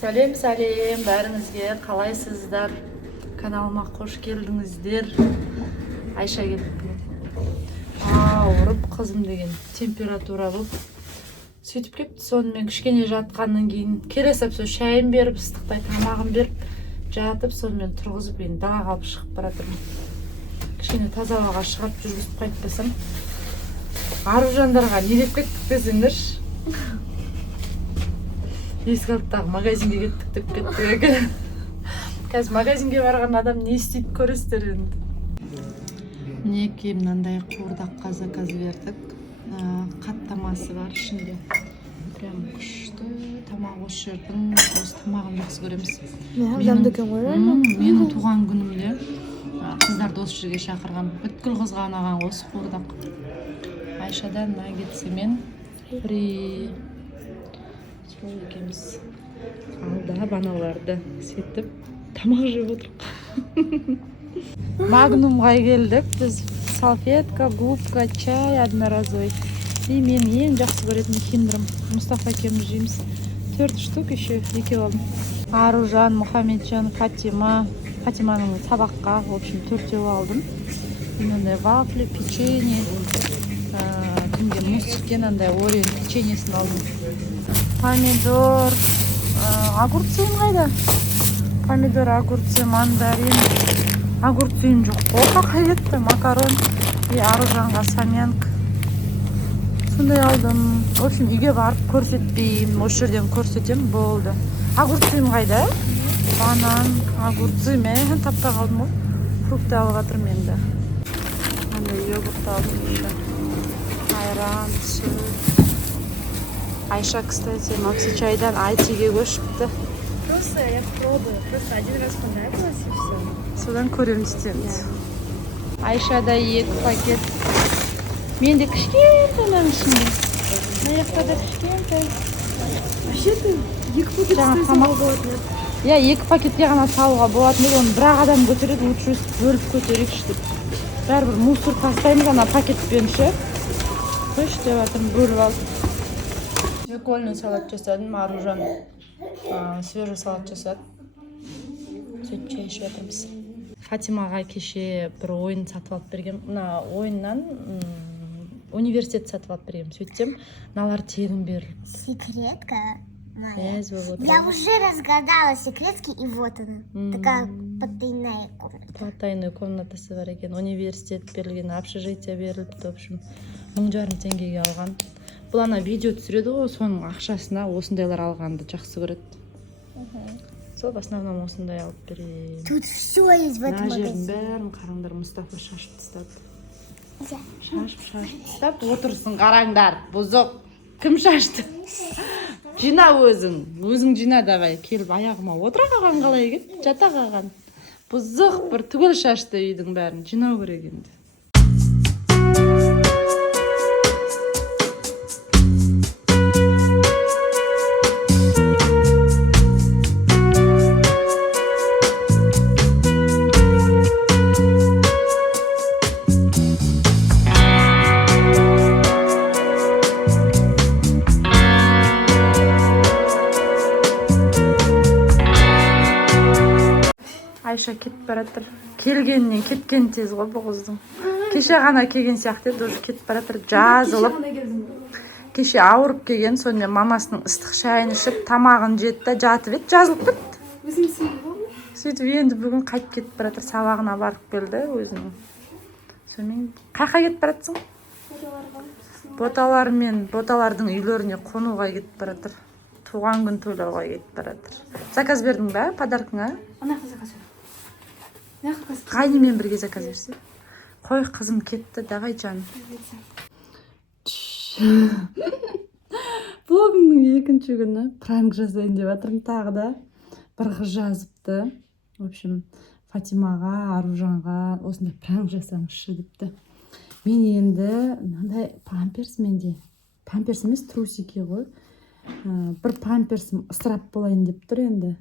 Сәлем бәріңізге, қалайсыздар? Каналыма қош келдіңіздер. Айша келді. Ауырып қызым деген температура болып сөйтіп кетті. Сонымен кішкене жатқаннан кейін келесіп сол шайын беріп, ыстықтай тамағын беріп жатып, сонымен тұрғызып енді далаға алып шығып баратырмын. Кішкене таза ауаға шығарып жүргізіп қайтпасам, Аружандарға не деп кеттік десеңдерші. Есік алдындағы магазинге кеттік деп кеттік екен. Қазір магазинге барған адам не істейді көресіздер енді. Мінекей мынандай қуырдаққа заказ бердік. Қаттамасы бар ішінде. Прям күшті тамақ осы жердің. Осы тамағын жақсы көреміз. Менің туған күнімде қыздарды осы жерге шақырған. Бүткіл қызға арнаған осы қуырдақ. Айшадан наггетсі мен фри. Сол екеміз. Алда баналарды сөйтіп тамақ жеп отырмық. Магнумға келдік. Біз салфетка, губка, чай одноразовый. И мен ең жақсы көретін киндерім. Мұстафа екеуміз жейміз. 4 штук еще 2 алдым. Аружан, Мұхамеджан, Фатима. Фатиманың сабаққа, в общем, 4 алдым. Мынандай вафли, печенье. Кімге мұз шықкен андай орен печеньесін алдым. Помидор, огурцем қайда? Помидор, огурцы, мандарин. Огурцем жоқ. Оқа қайетті, макарон. И Аружанға самянка. Сондай алдым. В общем, үйге барып көрсетпеймін. Осы жерден көрсетем, болды. Огурцем қайда? Банан, огурцы. Мен таппай қалдым ғой. Фрукты алып жатырмын енді. Андай йогурт алдым. Айран, сүт. Айша, кстати, Макси чайдан айтиге көшіпті. Просто я пробую. Просто один раз понравилось и все. Содан көреміз дейміз. Айшада 2 пакет. Менде кішкентайның ішінде. Аяқта да кішкентай. Вообще ты 2 пакет тамақ болады. Я 2 пакетке ғана салуға болатын еді. Оны бір-ақ адам көтереді, лучше бөліп көтерейікші деп. Бәрібір мусор тастаймыз ана пакетпен ше. Қойшы деп жатырмын, бөліп алып. Свекольный салат жасадым, Аружан свежий салат жасады. Сөйтіп чай ішіп жатырмыз. Фатимаға кеше бір ойын сатып алып берген. Мына ойыннан университет сатып алып берген. Сөйтсем, мыналар тегін берілді. Секретка моя. Вот Я уже разгадала секретки, и вот она. Такая потайная комната. Потайная комнатасы бар екен. Университет берілген, общежитие берілді. В общем, 1000 теңгеге алған. Бұл ана видео түсіреді ғой, соның ақшасына осындайлар алғанды жақсы көреді. Сол в основном осындай алып берейін. Тут все есть в этом магазине. Мына жердің бәрін қараңдар, Мұстафа шашып тастады. Шашып тастап отырсын, қараңдар. Бұзық. Кім шашты? Жина өзің жина давай. Келіп аяғыма отыра қалған қалай кет? Жата қалған. Бұзық бір түгел шашты үйдің бәрін. Жинау керек енді. Айша кетіп баратыр. Келгеннен кеткен тез ғой бұл қыздың. Кеше ғана келген сияқты еді, уже кетіп баратыр. Жазылып. Кеше ауырып келген, сонымен мамасының ыстық шайын ішіп, тамағын жеді, жатып еді, жазылып кетті. Сөйтіп енді бүгін қайтып кетіп баратыр, сабағына барып келді өзінің. Сонымен қайқа кетіп баратсың? Боталар мен боталардың үйлеріне қонуға кетіп баратыр. Туған күн тойлауға кетіп баратыр. Заказ бердің бе подаркаңа? Қайнымен бірге заказ берсе. Қой, қызым кетті, давай жаным. Блогымның 2-ші күні пранк жасайын деп жатырмын тағы да. Бір қыз жазыпты. В общем, Фатимаға, Аружанға осындай пранк жасаңызшы депті. Мен енді мынандай памперс менде. Памперс емес, трусики ғой. Бір памперсім ысырап болайын деп тұр енді.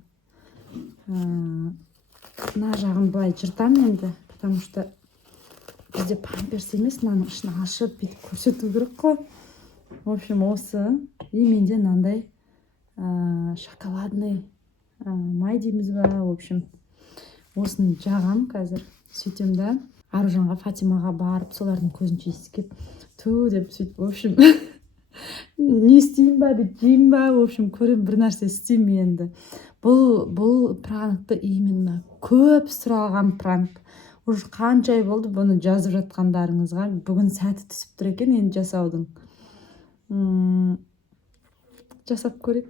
Мына жағын былай жыртам енді, потому что бізде памперс емес, мынаның ішін ашып бүйтіп көрсету керек қой. В общем, осы. И менде мынандай шоколадный май дейміз ба, в общем осыны жағам қазір. Сөйтем да Аружанға, Фатимаға барып солардың көзін жейсіп ту деп сөйтіп, в общем не істеймін ба деп жеймін ба, в общем көрем бір нәрсе істеймін енді. Бұл пранкты именно көп сұралған пранк. Уже қанша ай болды бұны жазып жатқандарыңызға. Бүгін сәті түсіп тұр екен енді жасаудың. Жасап көрейік.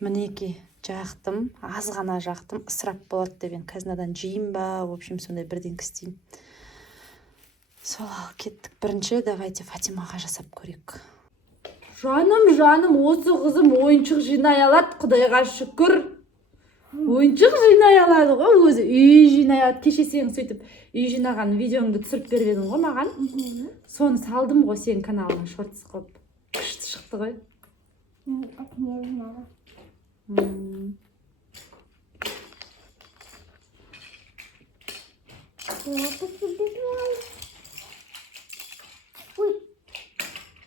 Мінеки жақтым, аз ғана жақтым, ысырап болады деп мен казинадан жеймін ба, в общем сондай бірден істеймін. Сол кеттік. Бірінші давайте Фатимаға жасап көрейік. Жаным, осы қызым ойыншық жинай алады, Құдайға шүкір. Ойыншық жинай алады ғой, өзі үй жинай алады. Кеше сен сөйтіп үй жинаған видеоңды түсіріп беріп едің ғой маған. Соны салдым ғой сен каналына шортс қылып. Күшті шықты ғой.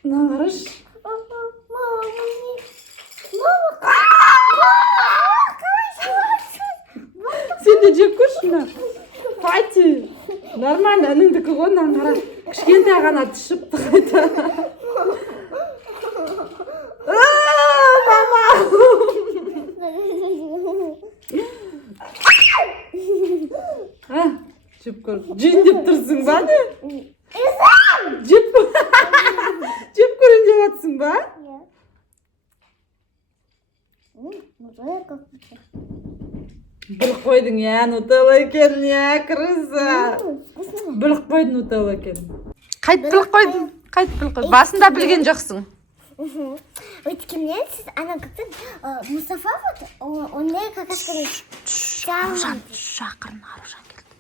Нағырыш. Сен де жеп көрші ма? Фати, нормально, ініңдікі ғой, нағыра. Кішкентай ғана түшіпті қайта. Мама! Жеп көр. Жейін деп тұрсың ба не? Жеп көрін деп атсың ба? Білік қойдың, нутелла екен, крыса. Білік қойдың нутелла екен. Қайт білік қойдың? Басында білген жоқсың. Өйткені сіз ана как-то Мұстафа вот, ондай какашканы Аружан, шақырын, Аружан келді.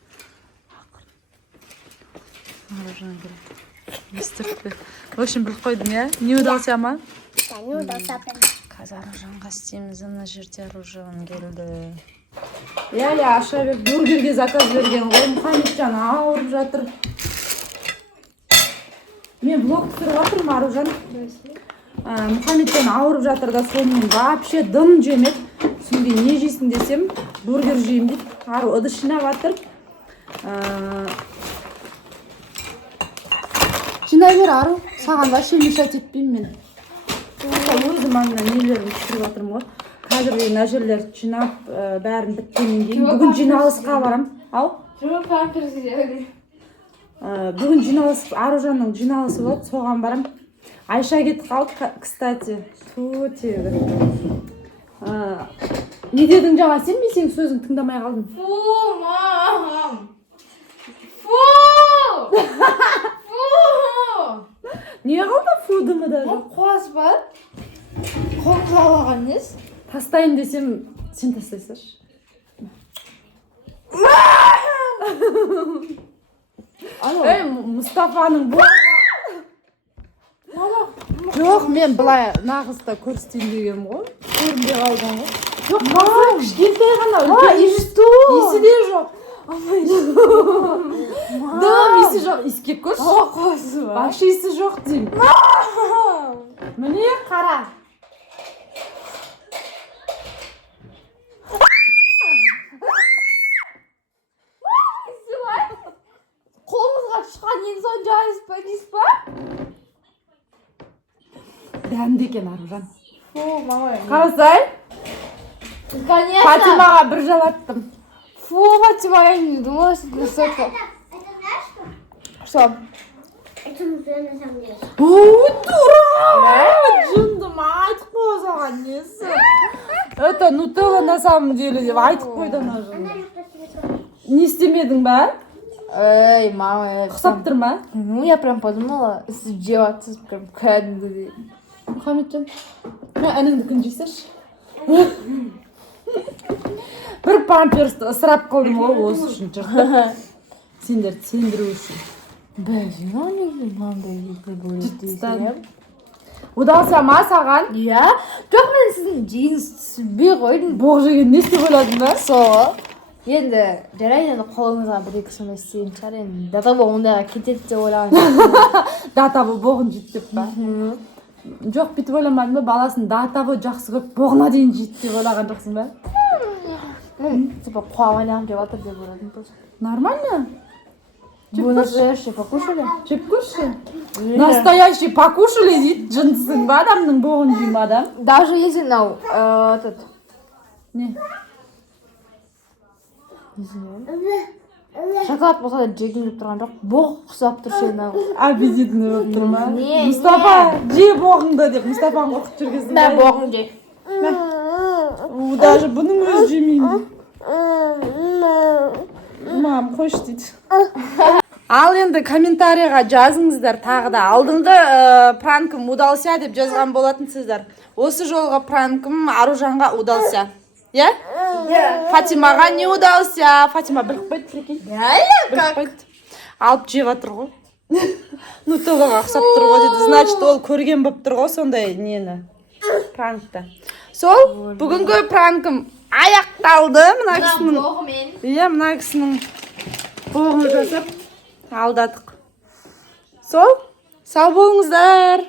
Аружан келді. Естіртті. В общем, білік қойдың, не удался ма? Да, не удался. Қазір Аружанға істейміз, ана жерде Аружан келді. Аша бек бургерге заказ берген ғой, Мұхамеджан ауырып жатыр. Мен блог түсіріп жатырмын, Аружан. Мұхамеджан ауырып жатыр да, сонымен вообще дым жемек. Түсінбей не жейсің десем, бургер жеймін дейді. Ару ыдыс жинап жатыр. Жинай бер, Ару. Саған вообще мешать етпеймін мен. Өзім ана нелерін түсіріп жатырмын ғой. Қазіргі мына жерлерді жинап, бәрін біткеннен кейін бүгін жиналысқа барам. Ау? Бүгін жиналыс, Аружанның жиналысы болады, соған барам. Айша кетіп қалды, кстати. Ту тегі. Не дедің жаңа, сен бе сен сөзің тыңдамай қалдың? Фу, мам! Фу! Не қалды фу дымы да? Қуас бар? Қоқлалаған нес? Тастайын десем, сен тастайсаш. Мұстафаның бұл... Жоқ, мен бұлай нағызда көрістейін дегем ғой. Көрінбей қалған ғой. Жоқ, мам, кішкентай ғана. Есі де жоқ. Дым, есі жоқ. Ескеп көрші. Башы есі жоқ дейм. Міне, қара. Қолымызға шыққан ең сон жайыз па, дейсіз ба? Дәмді екен, Аружан. Фу, мама. Қарасай? Конечно. Фатимаға бір жалаттым. Фу, Фатима, я не думала, что это столько. Это знаешь что? Что? Это музей на самом деле. Оу, дура! Жындым, айтып қой саған несі? Это нутелла на самом деле деп айтып қойды ана жынды. Не істемедің ба? Эй, мама, Құсап тұр ма? Ну, я прям подумала, сделаться прям кәдімгідей. Мұхамеджан, әніңді күн жейсірші. Бір памперсті ысырап қылдым ғой осы үшін жыртып. Сендерді сендіру үшін. Блин, ну не надо говорить. Удался ма саған? Иә, жоқ мен сіздің жейіңіз түсінбей қойдым. Боқ жеген не істеп ойладың ба? Сол. Енді жарайды, енді қолыңызға бір-екі соны істейін шығар, енді датабо ондайға кетеді деп ойлаған. Датабо боғын жейді деп па? Жоқ, бүйтіп ойламадың ба, баласын датабо жақсы көріп, боғына дейін жейді деп ойлаған жоқсың ба? Типа қуамайнағым жеп жатыр деп ойладым просто. Нормально? Вы настоящие покушали? Жеп көрші. Настоящий покушали дейді. Жындысың ба адамның боғын жейм адам? Даже если мынау этот Не? шоколад болса да жегім келіп тұрған жоқ. Боқ құсап тұр сен мынау. Аппетитный болып тұр ма? Не, Мұстафа, же боғыңды деп Мұстафаны қорқытып жүргенсің. Мә боғың жеп. Даже бұның өзі жемеймін. Мам, қош дейді. Ал енді комментарийға жазыңыздар тағы да. Алдыңғы пранкім удался деп жазған болатынсыздар. Осы жолғы пранкім Аружанға удался. Я? Фатимаға не удался? Фатима біліп қойды, прикинь. Біліп қойды. Алып жеп жатыр ғой. Ну, тоғаға ұқсап тұр ғой деді. Значит, ол көрген болып тұр ғой сондай нені. Пранкты. Сол, бүгінгі пранкім аяқталды. Мына кісінің. Иә, мына кісінің боғын жасап алдадық. Сол, сау болыңыздар.